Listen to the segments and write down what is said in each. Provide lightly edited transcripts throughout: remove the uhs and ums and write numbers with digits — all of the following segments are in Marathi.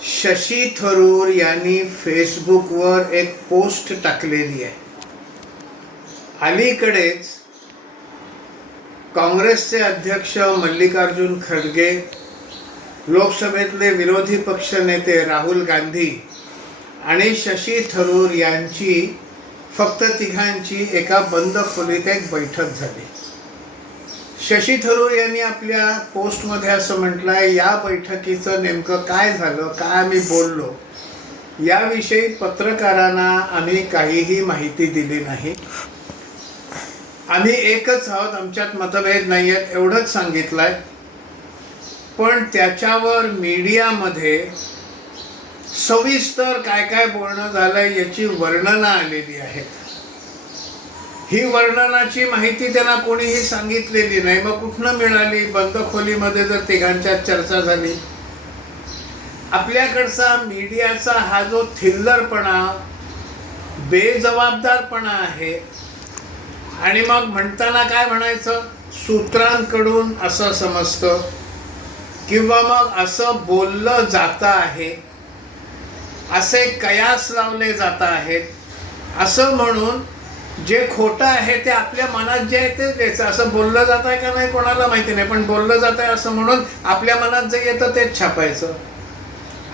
शशी थरूर यांनी फेसबुकवर एक पोस्ट टाकलेली आहे. अलीकडेच काँग्रेसचे अध्यक्ष मल्लिकार्जुन खरगे, लोकसभेतले विरोधी पक्षनेते राहुल गांधी आणि शशी थरूर यांची फक्त तिघांची एका बंद खोलीत एक बैठक झाली. शशी थरूर यांनी आपल्या पोस्टमध्ये असं म्हटलं आहे, या बैठकीचं नेमकं काय झालं, काय आम्ही बोललो याविषयी पत्रकारांना आम्ही काहीही माहिती दिली नाही. आम्ही एकच आहोत, आमच्यात मतभेद नाही आहेत एवढंच सांगितलं आहे. पण त्याच्यावर मीडियामध्ये सविस्तर काय काय बोलणं झालं याची वर्णनं आलेली आहेत. ही वर्णनाची माहिती त्यांना कोणीही सांगितलेली नाही. मग कुठनं मिळाली? बंद खोलीमध्ये जर तिघांच्यात चर्चा झाली. आपल्याकडचा मीडियाचा हा जो थिल्लरपणा, बेजबाबदारपणा आहे, आणि मग म्हणताना काय म्हणायचं, सूत्रांकडून असं समजतं किंवा मग असं बोललं जातं आहे, असे कयास लावले जात आहेत, असं म्हणून जे खोटं आहे ते आपल्या मनात जे आहे ते द्यायचं. असं बोललं जात आहे का नाही कोणाला माहिती नाही, पण बोललं जात आहे असं म्हणून आपल्या मनात जे येतं तेच छापायचं.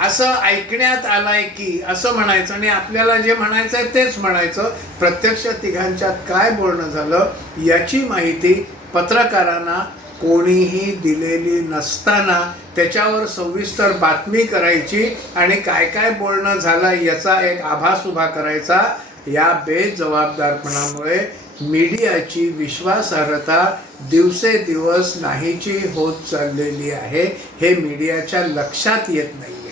असं ऐकण्यात आलंय की असं म्हणायचं आणि आपल्याला जे म्हणायचं आहे तेच म्हणायचं. प्रत्यक्ष तिघांच्यात काय बोलणं झालं याची माहिती पत्रकारांना कोणीही दिलेली नसताना त्याच्यावर सविस्तर बातमी करायची आणि काय काय बोलणं झालं याचा एक आभास उभा करायचा, या बेजबाबदारपणामुळे मीडियाची विश्वासार्हता दिवसेदिवस नाहीची होत चाललेली आहे. हे मीडियाच्या लक्षात येत नाही.